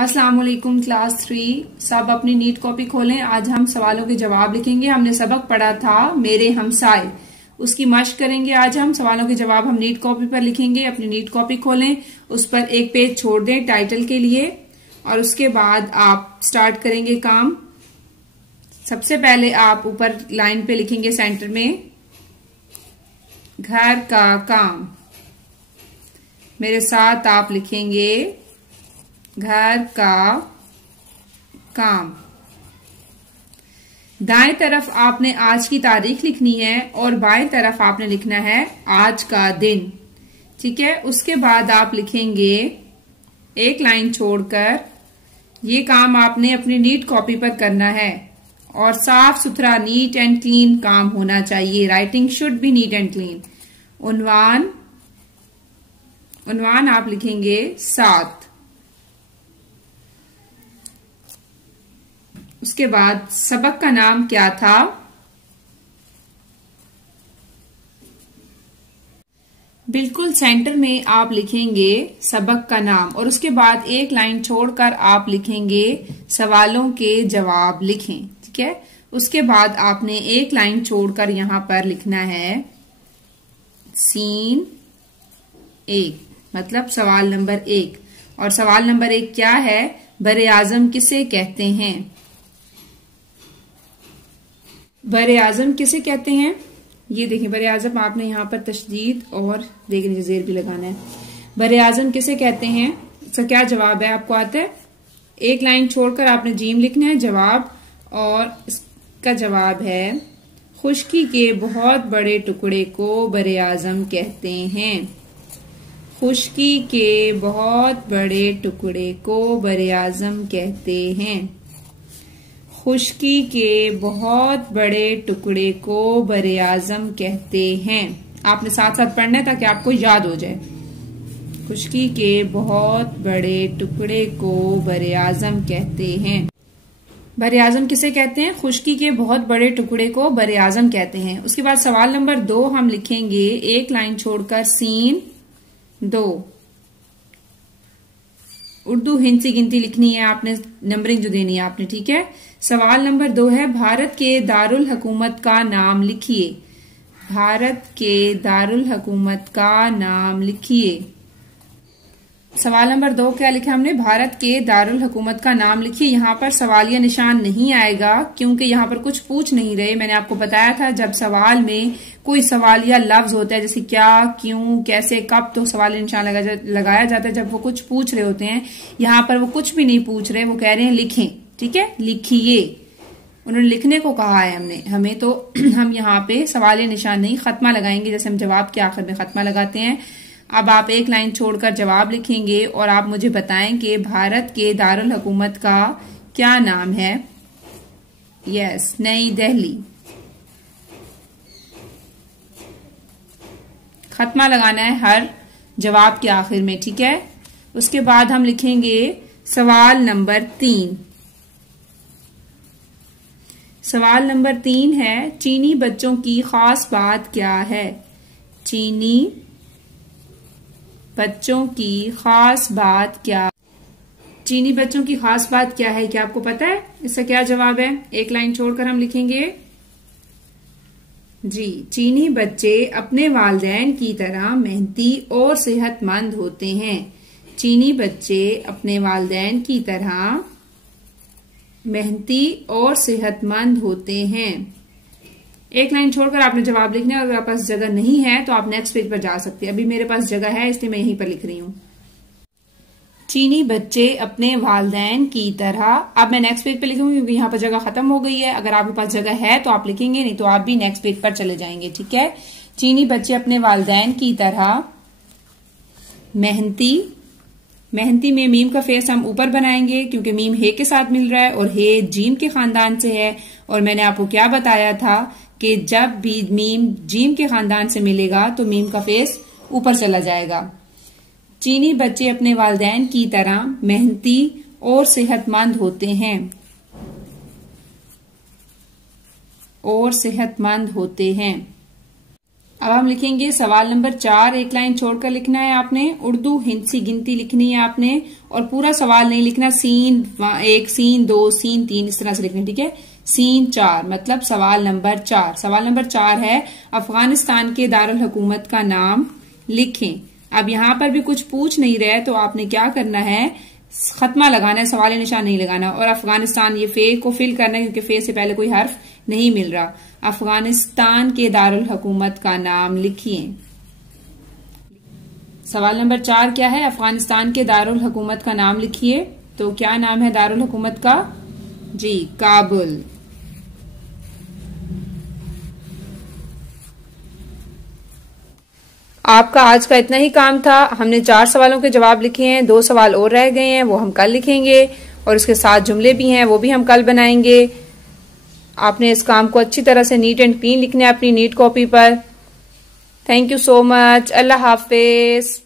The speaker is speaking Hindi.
अस्सलाम वालेकुम क्लास 3। सब अपनी नीट कॉपी खोलें। आज हम सवालों के जवाब लिखेंगे। हमने सबक पढ़ा था मेरे हमसाए, उसकी मश्क करेंगे। आज हम सवालों के जवाब हम नीट कॉपी पर लिखेंगे। अपनी नीट कॉपी खोलें, उस पर एक पेज छोड़ दें टाइटल के लिए और उसके बाद आप स्टार्ट करेंगे काम। सबसे पहले आप ऊपर लाइन पे लिखेंगे सेंटर में घर का काम। मेरे साथ आप लिखेंगे घर का काम। दाएं तरफ आपने आज की तारीख लिखनी है और बाएं तरफ आपने लिखना है आज का दिन। ठीक है, उसके बाद आप लिखेंगे एक लाइन छोड़कर, ये काम आपने अपनी नीट कॉपी पर करना है और साफ सुथरा नीट एंड क्लीन काम होना चाहिए। Writing should be neat and clean. उन्वान आप लिखेंगे 7। उसके बाद सबक का नाम क्या था, बिल्कुल सेंटर में आप लिखेंगे सबक का नाम और उसके बाद एक लाइन छोड़कर आप लिखेंगे सवालों के जवाब लिखें। ठीक है, उसके बाद आपने एक लाइन छोड़कर यहां पर लिखना है सीन 1, मतलब सवाल नंबर 1। और सवाल नंबर 1 क्या है, बरे आजम किसे कहते हैं। बरे आजम किसे कहते हैं, ये देखिए बरे आजम आपने यहाँ पर तशदीद और देखिए जेर भी लगाना है। बरे आजम किसे कहते हैं, इसका क्या जवाब है आपको आता है। एक लाइन छोड़कर आपने जीम लिखना है जवाब, और इसका जवाब है खुश्की के बहुत बड़े टुकड़े को बरे आजम कहते हैं। खुश्की के बहुत बड़े टुकड़े को बरे आजम कहते हैं। खुश्की के बहुत बड़े टुकड़े को बरे आजम कहते हैं। आपने साथ साथ पढ़ना है ताकि आपको याद हो जाए। खुश्की के बहुत बड़े टुकड़े को बरे आजम कहते हैं। बरे आजम किसे कहते हैं, खुश्की के बहुत बड़े टुकड़े को बरे आजम कहते हैं। उसके बाद सवाल नंबर 2 हम लिखेंगे एक लाइन छोड़कर सीन 2। उर्दू हिंद से गिनती लिखनी है आपने, नंबरिंग जो देनी है आपने। ठीक है, सवाल नंबर 2 है भारत के दारुल हुकूमत का नाम लिखिए। भारत के दारुल हुकूमत का नाम लिखिए। सवाल नंबर 2 क्या लिखा हमने, भारत के दारुल हुकूमत का नाम लिखिए। यहाँ पर सवालिया निशान नहीं आएगा क्योंकि यहाँ पर कुछ पूछ नहीं रहे। मैंने आपको बताया था जब सवाल में कोई सवालिया लफ्ज होता है जैसे क्या, क्यों, कैसे, कब, तो सवालिया निशान लगाया जाता है जब वो कुछ पूछ रहे होते हैं। यहाँ पर वो कुछ भी नहीं पूछ रहे, वो कह रहे हैं लिखें। ठीक है, लिखिए। उन्होंने लिखने को कहा है हमें तो हम यहाँ पे सवालिया निशान नहीं खत्मा लगाएंगे, जैसे हम जवाब के आखिर में खत्मा लगाते हैं। अब आप एक लाइन छोड़कर जवाब लिखेंगे और आप मुझे बताएं कि भारत के दारुल हुकूमत का क्या नाम है। यस, नई दिल्ली। खत्मा लगाना है हर जवाब के आखिर में। ठीक है, उसके बाद हम लिखेंगे सवाल नंबर 3। सवाल नंबर 3 है चीनी बच्चों की खास बात क्या है। चीनी बच्चों की खास बात क्या, चीनी बच्चों की खास बात क्या है, क्या आपको पता है इसका क्या जवाब है। एक लाइन छोड़कर हम लिखेंगे जी, चीनी बच्चे अपने वालिदैन की तरह मेहनती और सेहतमंद होते हैं। चीनी बच्चे अपने वालिदैन की तरह मेहनती और सेहतमंद होते हैं। एक लाइन छोड़कर आपने जवाब लिखना है। अगर आपके पास जगह नहीं है तो आप नेक्स्ट पेज पर जा सकते हैं। अभी मेरे पास जगह है इसलिए मैं यहीं पर लिख रही हूँ। चीनी बच्चे अपने वालिदैन की तरह। अब मैं नेक्स्ट पेज पर लिखूंगी क्योंकि यहाँ पर जगह खत्म हो गई है। अगर आपके पास जगह है तो आप लिखेंगे, नहीं तो आप भी नेक्स्ट पेज पर चले जाएंगे। ठीक है, चीनी बच्चे अपने वालिदैन की तरह मेहनती। मेहनती में मीम का फेस हम ऊपर बनाएंगे क्योंकि मीम हे के साथ मिल रहा है और हे जीम के खानदान से है। और मैंने आपको क्या बताया था कि जब भी मीम जीम के खानदान से मिलेगा तो मीम का फेस ऊपर चला जाएगा। चीनी बच्चे अपने वालिदैन की तरह मेहनती और सेहतमंद होते हैं। और सेहतमंद होते हैं। अब हम लिखेंगे सवाल नंबर 4, एक लाइन छोड़कर लिखना है आपने। उर्दू हिंद सी गिनती लिखनी है आपने और पूरा सवाल नहीं लिखना, सीन 1, सीन 2, सीन 3 इस तरह से लिखना, ठीक है। सीन 4 मतलब सवाल नंबर 4। सवाल नंबर 4 है अफगानिस्तान के दारुल हुकूमत का नाम लिखें। अब यहाँ पर भी कुछ पूछ नहीं रहे तो आपने क्या करना है, खत्मा लगाना है, सवाल निशान नहीं लगाना, और अफगानिस्तान ये फे को फिल करना है क्योंकि फे से पहले कोई हर्फ नहीं मिल रहा। अफगानिस्तान के दारुल हुकूमत का नाम लिखिए। सवाल नंबर 4 क्या है, अफगानिस्तान के दारुल हुकूमत का नाम लिखिए। तो क्या नाम है दारुल हुकूमत का? जी, काबुल। आपका आज का इतना ही काम था। हमने 4 सवालों के जवाब लिखे हैं, 2 सवाल और रह गए हैं, वो हम कल लिखेंगे, और इसके साथ जुमले भी हैं, वो भी हम कल बनाएंगे। आपने इस काम को अच्छी तरह से नीट एंड क्लीन लिखना है अपनी नीट कॉपी पर। Thank you so much. Allah Hafiz.